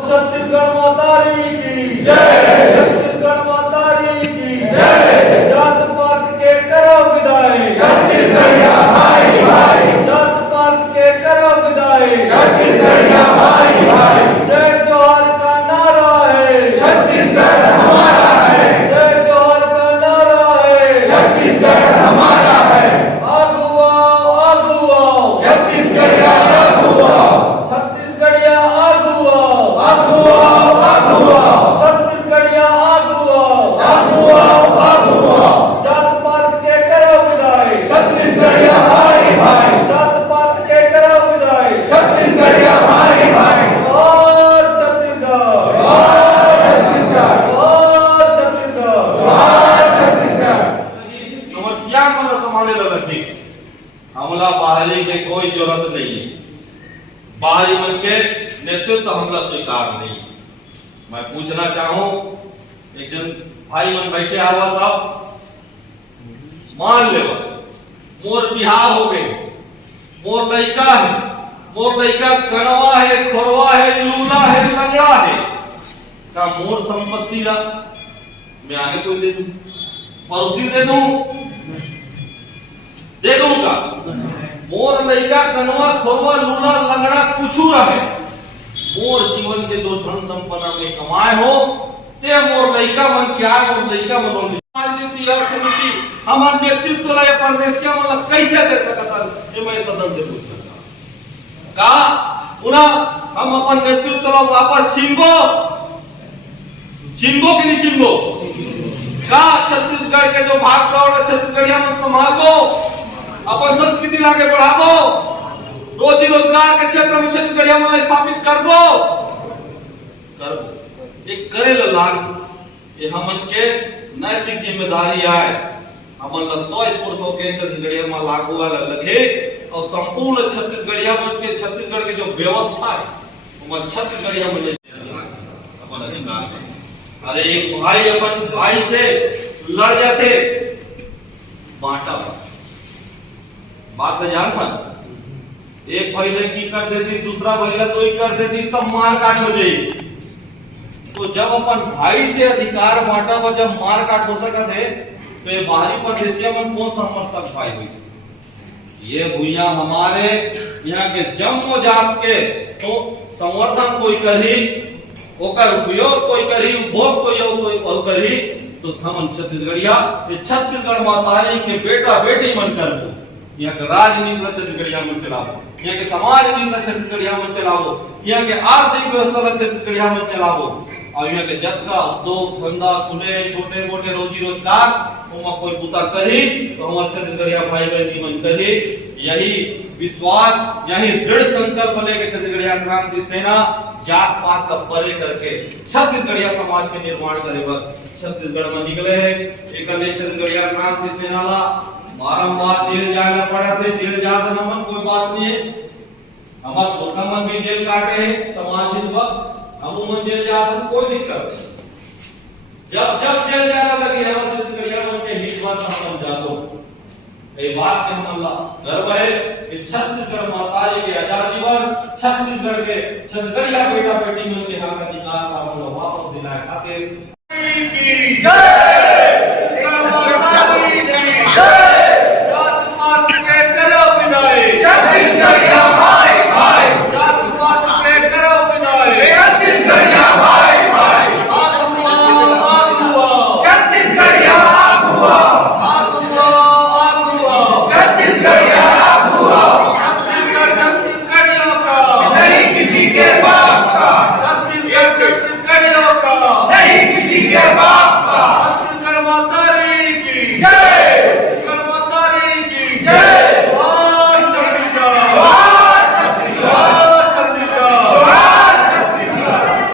छत्तीसगढ़ मातारी की जय, छत्तीसगढ़ मातारी की जय। जात पात के करो विदाई छत्तीसगढ़िया भाई भाई, जात पात के करो विदाई छत्तीसगढ़िया भाई भाई। जय जोहार का नारा है छत्तीसगढ़ हमारा है, जय जोहार का नारा है छत्तीसगढ़ हमारा है। आगू आओ छत्तीसगढ़िया आगू आओ, छत्तीसगढ़िया आगू आओ आगू आओ, आगू आओ, छत्तीसगढ़िया आगू आओ आगू आओ, आगू आओ। जात पात के करो विदाई छत्तीसगढ़िया भाई भाई, जात पात के करो विदाई छत्तीसगढ़िया भाई भाई। और छत्तीसगढ़ और छत्तीसगढ़, और छत्तीसगढ़ और छत्तीसगढ़। समस्या को न संभाले लगे हमला बाहरी के कोई जरूरत नहीं है। बाहरी मन के नेतृत्व हमला स्वीकार नहीं। मैं पूछना चाहूं, एक जन भाई मन बैठे हुआ सब मान ले मोर बिहार हो गए, मोर लड़का है, मोर लड़का कनवा है, खोरवा है, लूला है, लंगड़ा है, का मोर संपत्ति ला मैं आगे कोई दे दूं, पड़ोसी दे दूं का मोर लड़का कनवा खोरवा लूला लंगड़ा कुछ रहे, मोर जीवन के दो धन संपदा में कमाए हो ते मोर लड़का मन क्या, मोर लड़का मन राजनीति अर्थनीति हमार नेतृत्व ला प्रदेशिया मन कैसे दे सकता ये मैं सदन से पूछ सकता का उना हम अपन नेतृत्व ला वापस छीनबो छीनबो कि नहीं छीनबो का छत्तीसगढ़ के जो भाग सौड़ छत्तीसगढ़िया मन संभालो अपन संस्कृति लाके बढ़ाबो, रोजी रोजगार के क्षेत्र में छत्तीसगढ़िया मन स्थापित करबो एक करे लाग ये हमन के नैतिक जिम्मेदारी आए। हमन ला स्वस्फूर्त होके छत्तीसगढ़िया में लागू वाला लगे और संपूर्ण छत्तीसगढ़िया मन के छत्तीसगढ़ के जो व्यवस्था है वो छत्तीसगढ़िया में अपन अधिकार। अरे एक भाई अपन भाई से लड़ जाते बांटा बात तो जान था, एक भाईले की कर देती दूसरा भाईला तो ही कर देती तब मार काट हो जाएगी। तो जब अपन भाई से अधिकार बांटा हुआ जब मार काट हो सका थे तो ये बाहरी परदेशिया मन कौन समझ तक भाई हुई। ये भूया हमारे यहाँ के जम्मो जात के तो संवर्धन कोई करी, ओकर उपयोग कोई करी, उपभोग कोई करी तो हम छत्तीसगढ़िया ये छत्तीसगढ़ मातारी के बेटा बेटी मन कर यहाँ के राजनीति छत्तीसगढ़िया में चलाओ, यहाँ के समाज नीति छत्तीसगढ़िया में चलाओ, यहाँ के आर्थिक व्यवस्था छत्तीसगढ़िया में चलाओ और यहाँ के जत का उद्योग धंधा खुले छोटे मोटे रोजी रोजगार कोई बुता करी तो हम छत्तीसगढ़िया भाई बहनी मन करी। यही विश्वास यही दृढ़ संकल्प लेके छत्तीसगढ़िया क्रांति सेना जात पात का परे करके छत्तीसगढ़िया समाज के निर्माण करे बर छत्तीसगढ़ में निकले है। एक छत्तीसगढ़िया क्रांति सेना ला बारंबार जेल जाना पड़ा थे, जेल जाते न मन कोई बात नहीं है, हमार पुरखा मन भी जेल काटे है, समाज हित हम मन जेल जाते कोई दिक्कत नहीं। जब जब जेल जाना लगे हम छत्तीसगढ़िया मन के हित बात हम जातो ये बात के हम गर्व है कि छत्तीसगढ़ मातारी के आजादी पर छत्तीसगढ़ के छत्तीसगढ़िया बेटा बेटी मन के हक अधिकार हम वापस दिलाए खातिर की जय। छत्तीसगढ़िया भाई भाई, जात पात के करो विदाई छत्तीसगढ़िया भाई भाई। आगू आओ छत्तीसगढ़िया आगू आओ,